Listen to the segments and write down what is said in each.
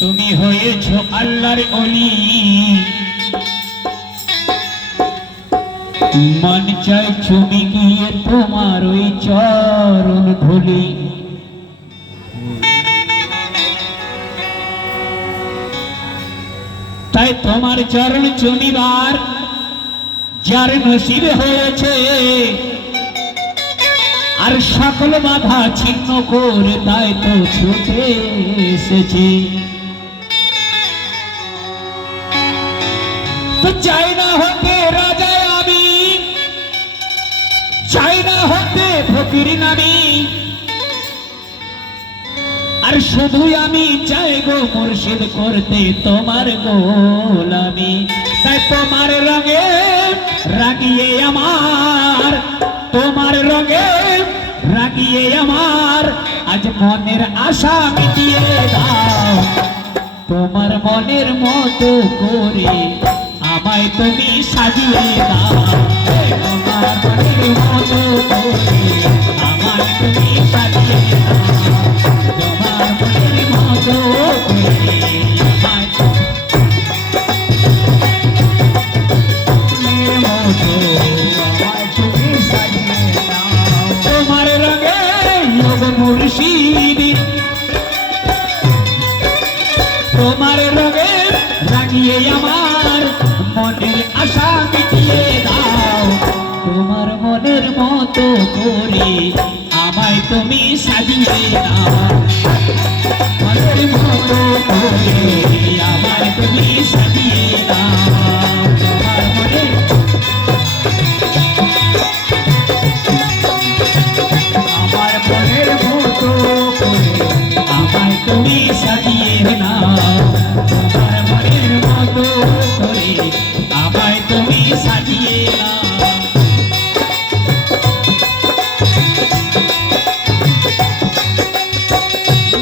তুমি হয়েছো আল্লাহর ওলি, মন চায় চুমি গিয়ে তোমার ওই চরণ ধুলি। তাই তোমার চরণ চুমিবার যার নসিব হয়েছে, আর সকল বাধা ছিন্ন করে তাই তো ছুটে এসেছি। তো চাই না হতে রাজা আমি, চাই না হতে ফকির আমি, আর শুধুই আমি চাই গো মুর্শিদ করতে তোমার গোলামি। তাই তোমার রঙে রাগিয়ে আমার, তোমার রঙে রাগিয়ে আমার আজ মনের আশা মিটিয়ে দাও। তোমার মনের মতো করে আমায় তুমি সাজিয়ে দাও। তোমার মনের মতো করে আমায় তুমি সাজিয়ে দাও। তোমার মনের মতো করে আমায় তোমার রঙে মুর্শিদ, তোমার রঙে রাগিয়ে আমার মনের আশা মিটিয়ে দাও। তোমার মনের মতো করে আমায় তুমি সাজিয়ে দাও। মনের মতো করে আমায় তুমি সাজিয়ে দাও। তোমার মনের আমার মনের মতো করে আমায় তুমি সাজিয়ে নাও। তোমার মনের মতো করে আমায় তুমি সাজিয়ে নাও।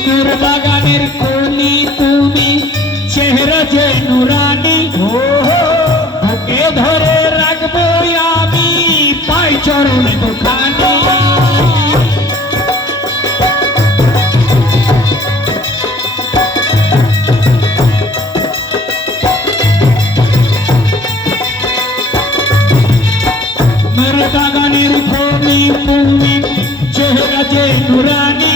নূর বাগানের কলি তুমি, চেহারা যে নুরানি, বুকে ধরে রাখবো আমি পাই চরণ দুখানি। নূর বাগানের ভূমি তুমি, চেহারা যে নুরানি,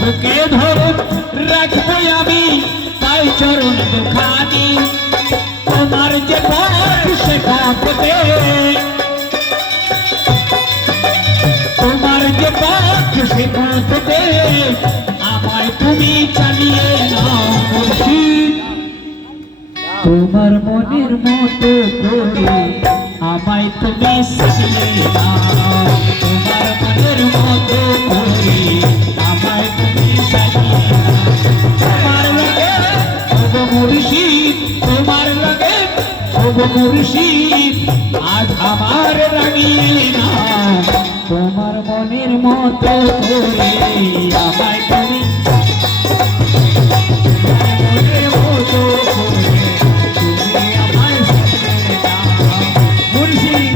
বুকে ধরে রাখবো আমি পাই চরণ দুখানি। তোমার যে পথ সে পথে, তোমার যে পথ সে পথে আমায় তুমি চালিয়ে নাও মুর্শিদ। তোমার মনের মতো করে আমায় তুমি সাজিয়ে নাও। তোমার মনের মতো করে আমায় তুমি সাজিয়ে নাও। তোমার লাগে ওগো মুর্শিদ, তোমার লাগে ওগো মুর্শিদ আজ আমার রাগিয়ে নাও। তোমার মনের মতো করে আমায় তুমি মনের মতো করে তুমি আমায় সাজিয়ে নাও মুর্শিদ।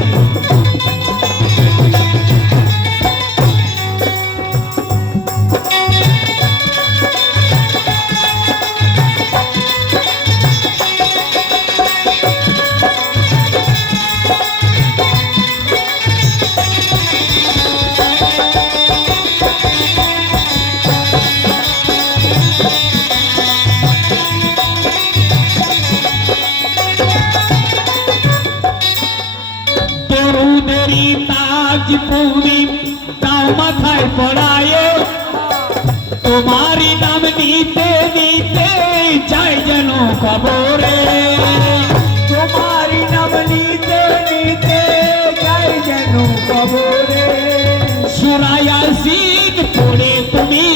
তরুণেরই তাজ তুমি তাও মাথায় পড়ায়, তোমারই নাম নিতে নিতে যাই যেন কবরে। তোমারই নাম নিতে নিতে যাই যেন কবরে। সূরা ইয়াসিন পড়ে তুমি,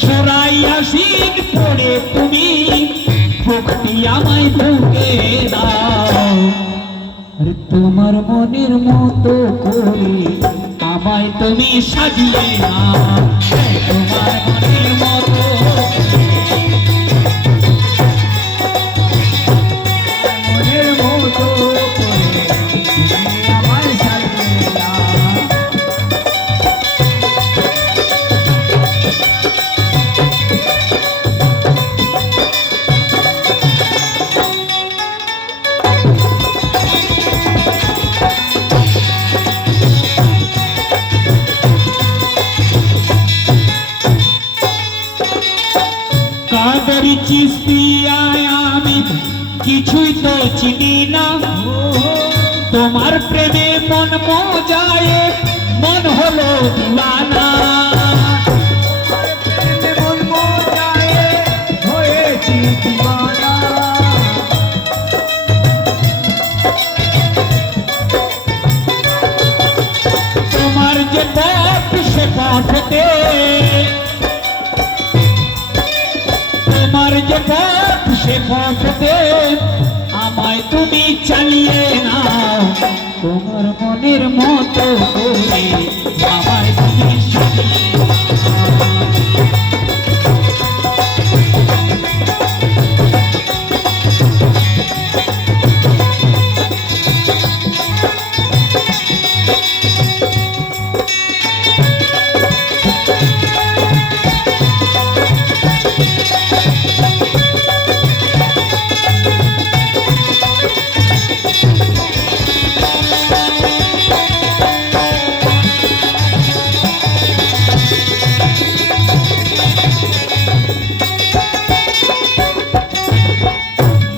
সূরা ইয়াসিন পড়ে তুমি ভক্তি আমায় বুকে দাও। তোমার মনের মতো করে আমায় তুমি সাজিয়ে নাও। তোমার মনের মতো মনের মতো করে তুমি আমায় সাজিয়ে নাও। কাদের চিস্তিয়ায় আমি কিছুই তো চিনি না, তোমার প্রেমে মন মজায় মন হলো দিওয়ানা। মন মজায় হয়েছি দিওয়ানা। তোমার যে পথ সে পথতে, তোমার যে পথ সে পথতে আমায় তুমি চালিয়ে নাও, তোমার মনের মতো করে আমায় তুমি চালিয়ে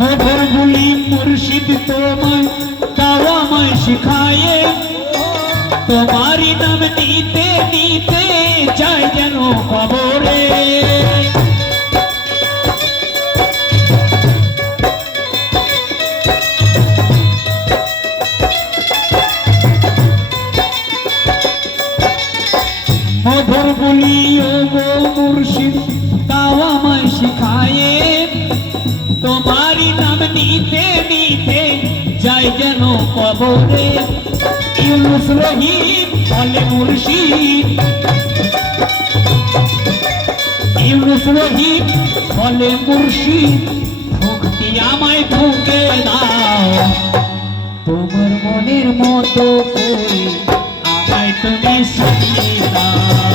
মধুরগুলি মুর্শিদ তোমায় তাও আমায় শিখায়ে, তোমারই নাম নিতে নিতে যায় যেন কবরে। মধুর বলি ও গো মুর্শিদ তাও আমায় শিখায়ে, তোমারই নাম নিতে নিতে যাই যেন কবরে। ইউনুস রহিম বলে মুর্শিদ, ইউনুস রহিম বলে মুর্শিদ ভক্তি আমায় ঢুকে দাও, তোমার মনের মতো করে আমায় তুমি সাজিয়ে দাও,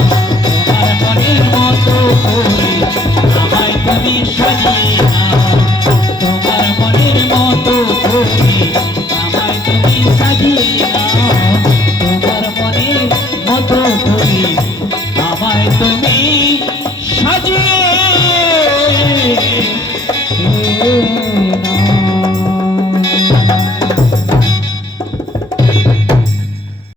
তোমার মনের মতো করে আমায় তুমি সাজিয়ে দাও।